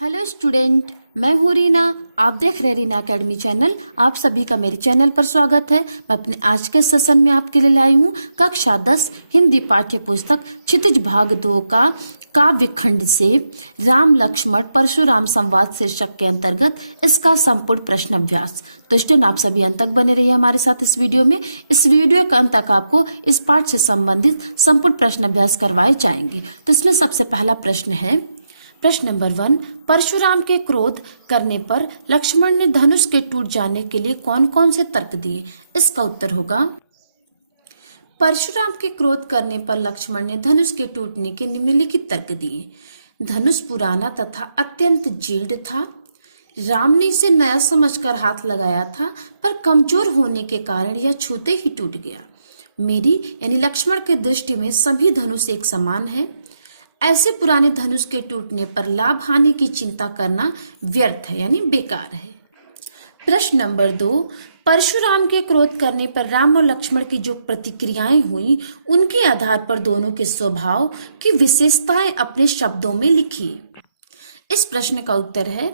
Hello student, मैं हूँ रीना। आप देख रहे हैं रीना अकेडमी चैनल। आप सभी का मेरे चैनल पर स्वागत है। मैं अपने आज के सेशन में आपके लिए लाई हूँ कक्षा 10 हिंदी पाठ्य पुस्तक क्षितिज भाग 2 का काव्य खंड से राम लक्ष्मण परशुराम संवाद शीर्षक के अंतर्गत इसका संपूर्ण प्रश्न अभ्यास। तो स्टूडेंट, आप सभी अंत तक बने रहिए हमारे साथ इस वीडियो में। इस वीडियो के अंत तक आपको इस पाठ से संबंधित संपूर्ण प्रश्न अभ्यास करवाए जाएंगे। तो इसमें सबसे पहला प्रश्न है, प्रश्न नंबर 1, परशुराम के क्रोध करने पर लक्ष्मण ने धनुष के टूट जाने के लिए कौन कौन से तर्क दिए? इसका उत्तर होगा, परशुराम के क्रोध करने पर लक्ष्मण ने धनुष के टूटने के निम्नलिखित तर्क दिए। धनुष पुराना तथा अत्यंत जीर्ण था। राम ने इसे नया समझकर हाथ लगाया था, पर कमजोर होने के कारण यह छूते ही टूट गया। मेरी यानी लक्ष्मण के दृष्टि में सभी धनुष एक समान है। ऐसे पुराने धनुष के टूटने पर लाभ हानि की चिंता करना व्यर्थ है यानी बेकार है। प्रश्न नंबर 2, परशुराम के क्रोध करने पर राम और लक्ष्मण की जो प्रतिक्रियाएं हुई उनके आधार पर दोनों के स्वभाव की विशेषताएं अपने शब्दों में लिखिए। इस प्रश्न का उत्तर है,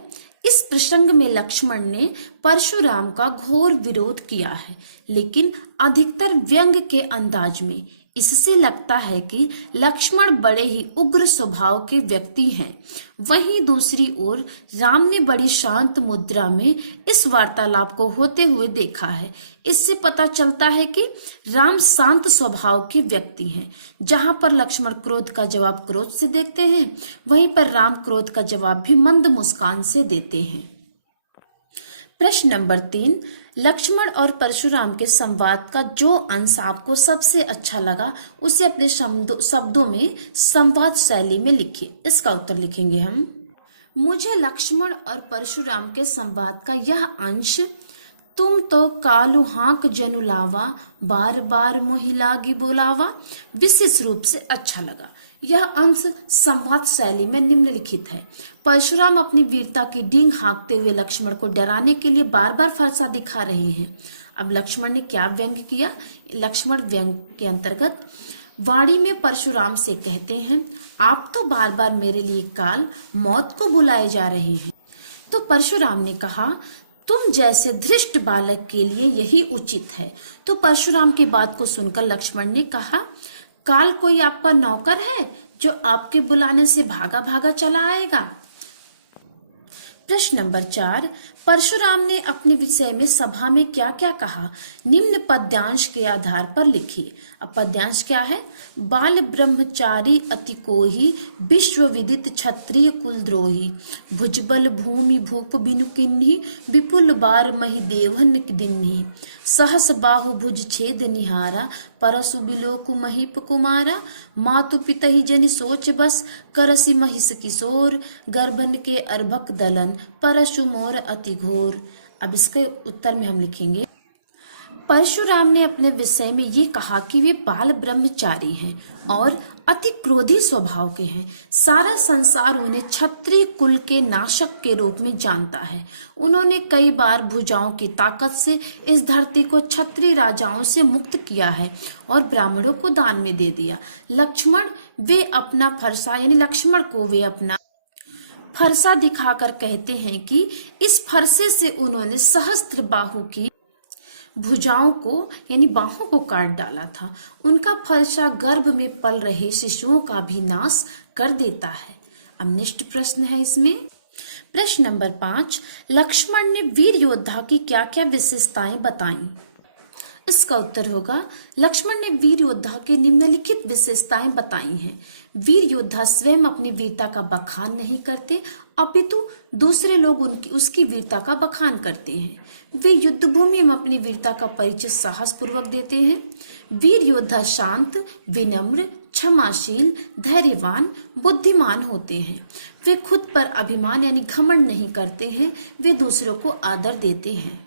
इस प्रसंग में लक्ष्मण ने परशुराम का घोर विरोध किया है, लेकिन अधिकतर व्यंग के अंदाज में। इससे लगता है कि लक्ष्मण बड़े ही उग्र स्वभाव के व्यक्ति हैं। वहीं दूसरी ओर राम ने बड़ी शांत मुद्रा में इस वार्तालाप को होते हुए देखा है। इससे पता चलता है कि राम शांत स्वभाव के व्यक्ति हैं। जहां पर लक्ष्मण क्रोध का जवाब क्रोध से देते हैं, वहीं पर राम क्रोध का जवाब भी मंद मुस्कान से देते हैं। प्रश्न नंबर 3, लक्ष्मण और परशुराम के संवाद का जो अंश आपको सबसे अच्छा लगा उसे अपने शब्दों में संवाद शैली में लिखिए। इसका उत्तर लिखेंगे हम, मुझे लक्ष्मण और परशुराम के संवाद का यह अंश तुम तो कालू हाक जनु लावा, बार बार मोहिलागी बोलावा विशेष रूप से अच्छा लगा। यह अंश संवाद शैली में निम्नलिखित है। परशुराम अपनी वीरता की डींग हाँकते हुए लक्ष्मण को डराने के लिए बार बार फरसा दिखा रहे हैं। अब लक्ष्मण ने क्या व्यंग किया? लक्ष्मण व्यंग के अंतर्गत वाणी में परशुराम से कहते हैं, आप तो बार बार मेरे लिए काल मौत को बुलाए जा रहे हैं। तो परशुराम ने कहा, तुम जैसे धृष्ट बालक के लिए यही उचित है। तो परशुराम की बात को सुनकर लक्ष्मण ने कहा, काल कोई आपका नौकर है जो आपके बुलाने से भागा भागा चला आएगा? प्रश्न नंबर 4, परशुराम ने अपने विषय में सभा में क्या क्या कहा? निम्न पद्यांश के आधार पर लिखिए। अब पद्यांश क्या है? बाल ब्रह्मचारी अति कोहि, विश्व विदित क्षत्रिय कुलद्रोही, भुजबल भूमि भूप बिनु किन्ही, विपुल बार मही देवन दिन्ही, सहस बाहु भुज छेद निहारा, परसु बिलोकु महीप कुमारा, मातु पितहि जनि सोच बस, करसी महिष किशोर, गर्भन के अर्भक दलन, परशु मोर अति घोर। अब इसके उत्तर में हम लिखेंगे, परशुराम ने अपने विषय में ये कहा कि वे बाल ब्रह्मचारी हैं और अति क्रोधी स्वभाव के हैं। सारा संसार उन्हें क्षत्रिय कुल के नाशक के रूप में जानता है। उन्होंने कई बार भुजाओं की ताकत से इस धरती को क्षत्रिय राजाओं से मुक्त किया है और ब्राह्मणों को दान में दे दिया। लक्ष्मण को वे अपना फरसा दिखाकर कहते हैं कि इस फरसे से उन्होंने सहस्त्र बाहु की भुजाओं को यानी बाहों को काट डाला था। उनका फरसा गर्भ में पल रहे शिशुओं का भी नाश कर देता है। अब नेक्स्ट प्रश्न है इसमें, प्रश्न नंबर 5, लक्ष्मण ने वीर योद्धा की क्या क्या विशेषताएं बताई? इसका उत्तर होगा, लक्ष्मण ने वीर योद्धा की निम्नलिखित विशेषताएं बताई हैं। वीर योद्धा स्वयं अपनी वीरता का बखान नहीं करते, अपितु दूसरे लोग उसकी वीरता का बखान करते हैं। वे युद्ध भूमि में अपनी वीरता का परिचय साहस पूर्वक देते हैं। वीर योद्धा शांत, विनम्र, क्षमाशील, धैर्यवान, बुद्धिमान होते हैं। वे खुद पर अभिमान यानी घमंड नहीं करते हैं। वे दूसरों को आदर देते हैं।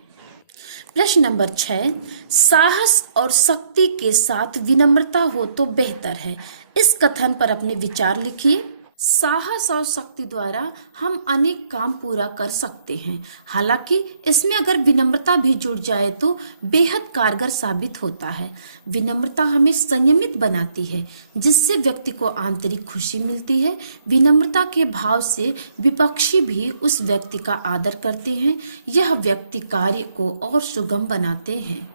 प्रश्न नंबर 6, साहस और शक्ति के साथ विनम्रता हो तो बेहतर है। इस कथन पर अपने विचार लिखिए। साहस और शक्ति द्वारा हम अनेक काम पूरा कर सकते हैं। हालांकि इसमें अगर विनम्रता भी जुड़ जाए तो बेहद कारगर साबित होता है। विनम्रता हमें संयमित बनाती है, जिससे व्यक्ति को आंतरिक खुशी मिलती है। विनम्रता के भाव से विपक्षी भी उस व्यक्ति का आदर करते हैं। यह व्यक्ति कार्य को और सुगम बनाते हैं।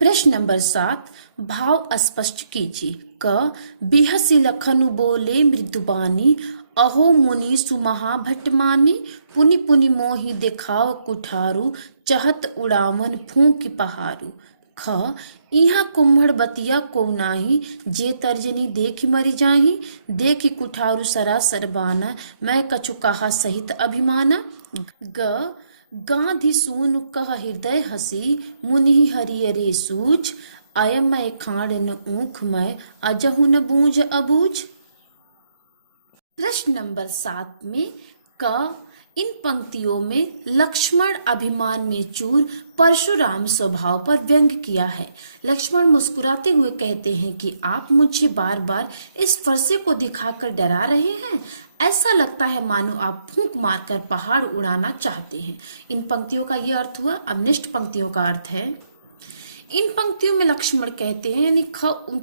प्रश्न नंबर 7, भाव स्पष्ट कीजिए। क बिहसी लखनु बोले मृदुबानी, अहो मुनि सुमहा भट्टमानी, पुनि पुनि मोहि देखाव कुठारू, चहत उड़ावन फूंक पहारू। ख इहा कुम्हड़ बतिया को नाही, जे तर्जनी देखी मरि जाही, देखी कुठारू सरासर बाना, मैं कछु कहा सहित अभिमाना। ग गांधी सूनु कह हृदय हसी, मुनि हरियरे सूझ, अयमय खांड न ऊख मैं, अजहु न बूझ अबूझ। प्रश्न नंबर 7 में क इन पंक्तियों में लक्ष्मण अभिमान में चूर परशुराम स्वभाव पर व्यंग किया है। लक्ष्मण मुस्कुराते हुए कहते हैं कि आप मुझे बार बार इस फरसे को दिखाकर डरा रहे हैं। ऐसा लगता है मानो आप फूंक मारकर पहाड़ उड़ाना चाहते हैं। इन पंक्तियों का यह अर्थ हुआ। अब नेक्स्ट पंक्तियों का अर्थ है। इन पंक्तियों में लक्ष्मण कहते हैं, यानी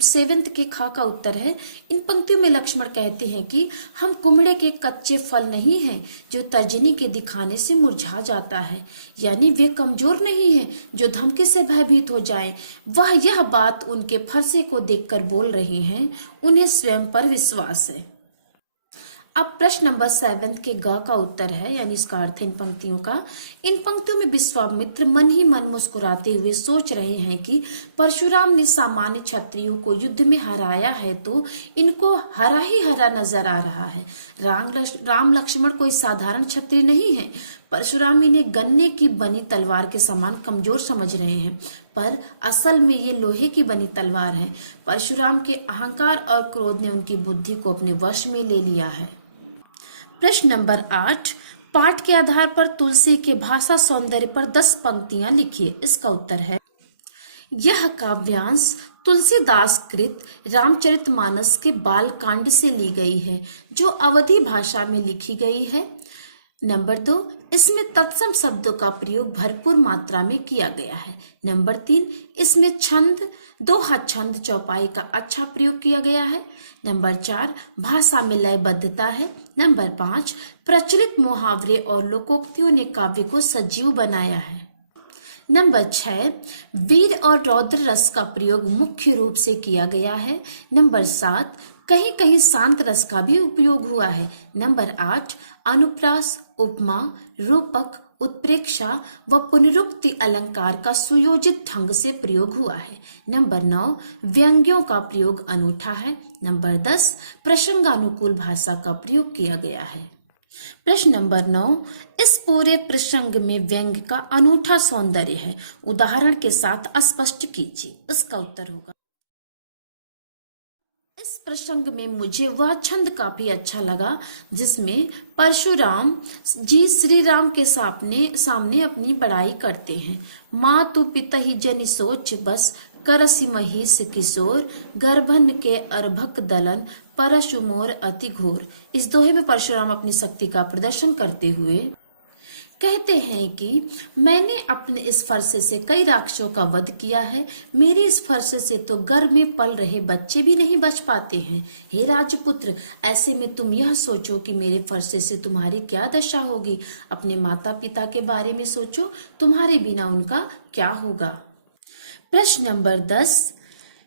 7 के ख का उत्तर है। इन पंक्तियों में लक्ष्मण कहते हैं कि हम कुम्हड़े के कच्चे फल नहीं हैं जो तर्जनी के दिखाने से मुरझा जाता है, यानी वे कमजोर नहीं हैं जो धमकी से भयभीत हो जाए। वह यह बात उनके फरसे को देखकर बोल रहे हैं, उन्हें स्वयं पर विश्वास है। अब प्रश्न नंबर 7 के ग का उत्तर है, यानी इसका अर्थ है इन पंक्तियों का। इन पंक्तियों में विश्वामित्र मन ही मन मुस्कुराते हुए सोच रहे हैं कि परशुराम ने सामान्य क्षत्रियों को युद्ध में हराया है तो इनको हरा ही हरा नजर आ रहा है। राम लक्ष्मण कोई साधारण क्षत्रिय नहीं है। परशुराम इन्हें गन्ने की बनी तलवार के समान कमजोर समझ रहे हैं, पर असल में ये लोहे की बनी तलवार है। परशुराम के अहंकार और क्रोध ने उनकी बुद्धि को अपने वश में ले लिया है। प्रश्न नंबर 8, पाठ के आधार पर तुलसी के भाषा सौंदर्य पर 10 पंक्तियां लिखिए। इसका उत्तर है। यह काव्यांश तुलसीदास कृत रामचरितमानस के बाल कांड से ली गई है, जो अवधी भाषा में लिखी गई है। नंबर 2, इसमें तत्सम शब्दों का प्रयोग भरपूर मात्रा में किया गया है। नंबर 3, इसमें छंद, दोहा छंद, चौपाई का अच्छा प्रयोग किया गया है। नंबर 4, भाषा में लयबद्धता है। नंबर 5, प्रचलित मुहावरे और लोकोक्तियों ने काव्य को सजीव बनाया है। नंबर 6, वीर और रौद्र रस का प्रयोग मुख्य रूप से किया गया है। नंबर 7, कहीं कहीं शांत रस का भी उपयोग हुआ है। नंबर 8, अनुप्रास, उपमा, रूपक, उत्प्रेक्षा व पुनरुक्ति अलंकार का सुयोजित ढंग से प्रयोग हुआ है। नंबर 9, व्यंग्यों का प्रयोग अनूठा है। नंबर 10, प्रसंगानुकूल भाषा का प्रयोग किया गया है। प्रश्न नंबर 9, इस पूरे प्रसंग में व्यंग का अनूठा सौंदर्य है, उदाहरण के साथ स्पष्ट कीजिए। इसका उत्तर होगा। इस प्रसंग में मुझे वह छंद काफी अच्छा लगा जिसमें परशुराम जी श्री राम के सामने अपनी पढ़ाई करते हैं। माँ तू पिता ही जनि सोच बस, करसि महिष किशोर, गर्भन के अर्भक दलन, परशु मोर अति घोर। इस दोहे में परशुराम अपनी शक्ति का प्रदर्शन करते हुए कहते हैं कि मैंने अपने इस फरसे से कई राक्षसों का वध किया है। मेरे इस फरसे से तो गर्भ में पल रहे बच्चे भी नहीं बच पाते हैं। हे राजपुत्र, ऐसे में तुम यह सोचो कि मेरे फरसे से तुम्हारी क्या दशा होगी। अपने माता पिता के बारे में सोचो, तुम्हारे बिना उनका क्या होगा। प्रश्न नंबर 10,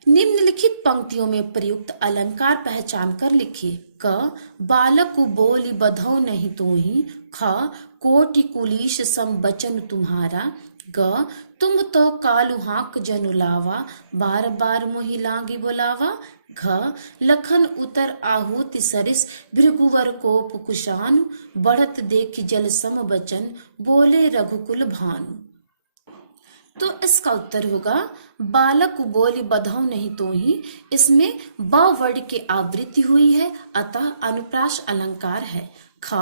निम्नलिखित पंक्तियों में प्रयुक्त अलंकार पहचान कर लिखिए। क बालक बोली बधौ नहीं तूही, ख कोटि कुलीश सम बचन तुम्हारा, ग तुम तो कालू हाक जनु लावा, बार बार मोहि लागी बोलावा, घ लखन उतर आहूति सरिस, भृगुवर कोप कुशानु, बढ़त देख जल सम बचन, बोले रघुकुल भानु। तो इसका उत्तर होगा बालक बोली बधौ नहीं तो ही। इसमें ब वर्ड की आवृत्ति हुई है, अतः अनुप्रास अलंकार है। ख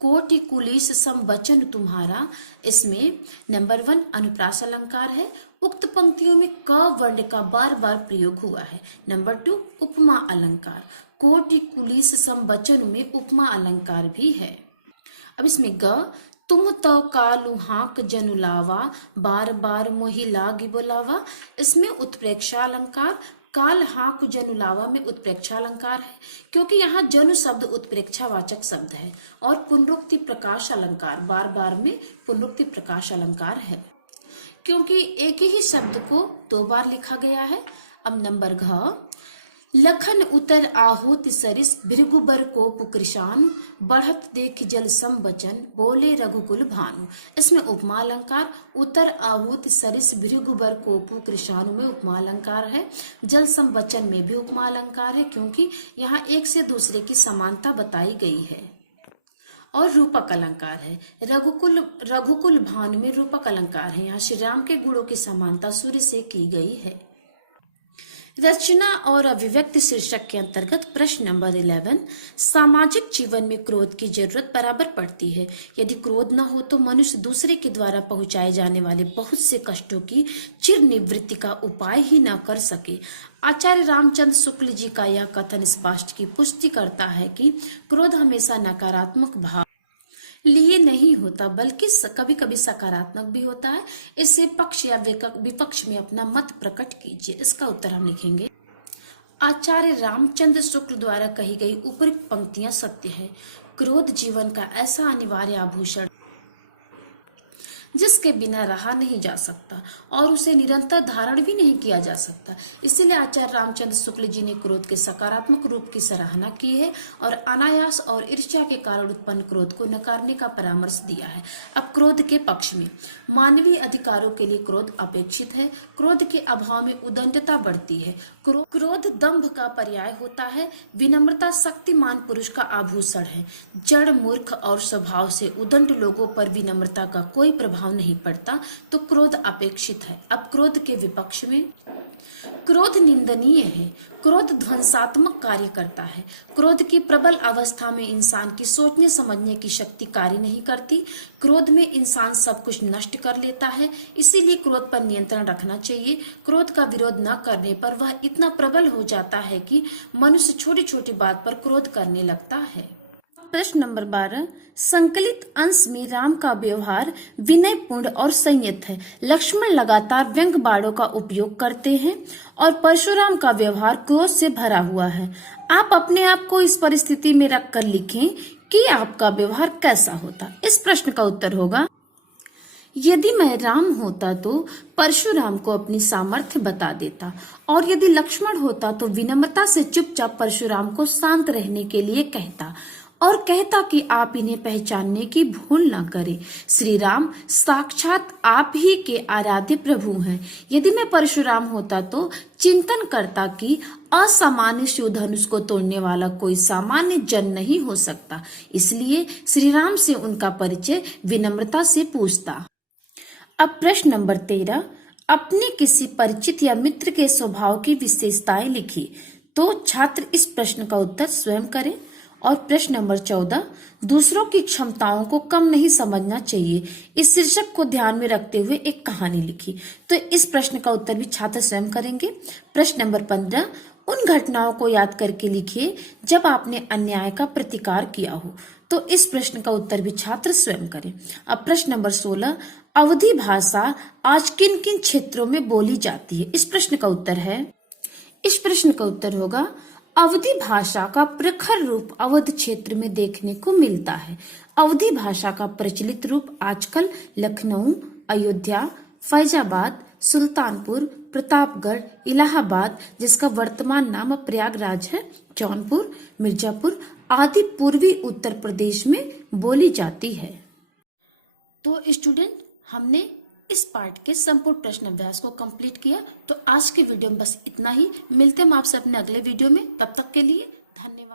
कोटि कुलीस सम बचन तुम्हारा, इसमें नंबर 1 अनुप्रास अलंकार है। उक्त पंक्तियों में क वर्ण का बार बार प्रयोग हुआ है। नंबर 2 उपमा अलंकार। कोटि कुलिस सम वचन में उपमा अलंकार भी है। अब इसमें ग, तुम तो कालू हाक जनुलावा, बार बार मोहि लागी बोलावा। इसमें उत्प्रेक्षा अलंकार, काल हाक जनुलावा में उत्प्रेक्षा अलंकार है, क्योंकि यहाँ जनु शब्द उत्प्रेक्षावाचक शब्द है। और पुनरुक्ति प्रकाश अलंकार, बार बार में पुनरुक्ति प्रकाश अलंकार है, क्योंकि एक ही शब्द को 2 बार लिखा गया है। अब नंबर घ, लखन उतर आहुति सरिस भृगुबर कोप कृशानु, बढ़त देख जल सम वचन बोले रघुकुल भानु। इसमें उपमा अलंकार, उतर आहुति सरिस भृगुबर कोप कृशानु में उपमा अलंकार है। जल सम वचन में भी उपमा अलंकार है, क्योंकि यहाँ एक से दूसरे की समानता बताई गई है। और रूपक अलंकार है, रघुकुल भानु में रूपक अलंकार है। यहाँ श्री राम के गुणों की समानता सूर्य से की गई है। रचना और अभिव्यक्ति शीर्षक के अंतर्गत प्रश्न नंबर 11, सामाजिक जीवन में क्रोध की जरूरत बराबर पड़ती है। यदि क्रोध न हो तो मनुष्य दूसरे के द्वारा पहुंचाए जाने वाले बहुत से कष्टों की चिर निवृत्ति का उपाय ही न कर सके। आचार्य रामचंद्र शुक्ल जी का यह कथन स्पष्ट की पुष्टि करता है कि क्रोध हमेशा नकारात्मक भाव लिए नहीं होता, बल्कि कभी कभी सकारात्मक भी होता है। इससे पक्ष या विपक्ष में अपना मत प्रकट कीजिए। इसका उत्तर हम लिखेंगे। आचार्य रामचंद्र शुक्ल द्वारा कही गई उपरोक्त पंक्तियां सत्य है। क्रोध जीवन का ऐसा अनिवार्य आभूषण जिसके बिना रहा नहीं जा सकता और उसे निरंतर धारण भी नहीं किया जा सकता। इसीलिए आचार्य रामचंद्र शुक्ल जी ने क्रोध के सकारात्मक रूप की सराहना की है और अनायास और ईर्ष्या के कारण उत्पन्न क्रोध को नकारने का परामर्श दिया है। अब क्रोध के पक्ष में, मानवीय अधिकारों के लिए क्रोध अपेक्षित है। क्रोध के अभाव में उदंडता बढ़ती है। क्रोध दंभ का पर्याय होता है। विनम्रता शक्तिमान पुरुष का आभूषण है। जड़, मूर्ख और स्वभाव से उदंड लोगों पर विनम्रता का कोई प्रभाव नहीं पड़ता, तो क्रोध अपेक्षित है। अब क्रोध के विपक्ष में, क्रोध निंदनीय है। क्रोध ध्वंसात्मक कार्य करता है। क्रोध की प्रबल अवस्था में इंसान की सोचने समझने की शक्ति कार्य नहीं करती। क्रोध में इंसान सब कुछ नष्ट कर लेता है। इसीलिए क्रोध पर नियंत्रण रखना चाहिए। क्रोध का विरोध न करने पर वह इतना प्रबल हो जाता है कि मनुष्य छोटी छोटी बात पर क्रोध करने लगता है। प्रश्न नंबर 12, संकलित अंश में राम का व्यवहार विनयपूर्ण और संयत है। लक्ष्मण लगातार व्यंग बाणों का उपयोग करते हैं और परशुराम का व्यवहार क्रोध से भरा हुआ है। आप अपने आप को इस परिस्थिति में रखकर लिखें कि आपका व्यवहार कैसा होता। इस प्रश्न का उत्तर होगा, यदि मैं राम होता तो परशुराम को अपनी सामर्थ्य बता देता, और यदि लक्ष्मण होता तो विनम्रता से चुपचाप परशुराम को शांत रहने के लिए कहता और कहता कि आप इन्हें पहचानने की भूल न करें। श्री राम साक्षात आप ही के आराध्य प्रभु हैं। यदि मैं परशुराम होता तो चिंतन करता कि असामान्य शिव धनुष को तोड़ने वाला कोई सामान्य जन नहीं हो सकता। इसलिए श्री राम से उनका परिचय विनम्रता से पूछता। अब प्रश्न नंबर 13, अपने किसी परिचित या मित्र के स्वभाव की विशेषताएं लिखिए। तो छात्र इस प्रश्न का उत्तर स्वयं करें। और प्रश्न नंबर 14, दूसरों की क्षमताओं को कम नहीं समझना चाहिए। इस शीर्षक को ध्यान में रखते हुए एक कहानी लिखी। तो इस प्रश्न का उत्तर भी छात्र स्वयं करेंगे। प्रश्न नंबर 15, उन घटनाओं को याद करके लिखिए जब आपने अन्याय का प्रतिकार किया हो। तो इस प्रश्न का उत्तर भी छात्र स्वयं करें। अब प्रश्न नंबर 16, अवधी भाषा आज किन किन क्षेत्रों में बोली जाती है। इस प्रश्न का उत्तर होगा, अवधी भाषा का प्रखर रूप अवध क्षेत्र में देखने को मिलता है। अवधी भाषा का प्रचलित रूप आजकल लखनऊ, अयोध्या, फैजाबाद, सुल्तानपुर, प्रतापगढ़, इलाहाबाद, जिसका वर्तमान नाम प्रयागराज है, जौनपुर, मिर्जापुर आदि पूर्वी उत्तर प्रदेश में बोली जाती है। तो स्टूडेंट, हमने इस पार्ट के संपूर्ण प्रश्न अभ्यास को कंप्लीट किया। तो आज के वीडियो में बस इतना ही। मिलते हैं हम आपसे अपने अगले वीडियो में। तब तक के लिए धन्यवाद।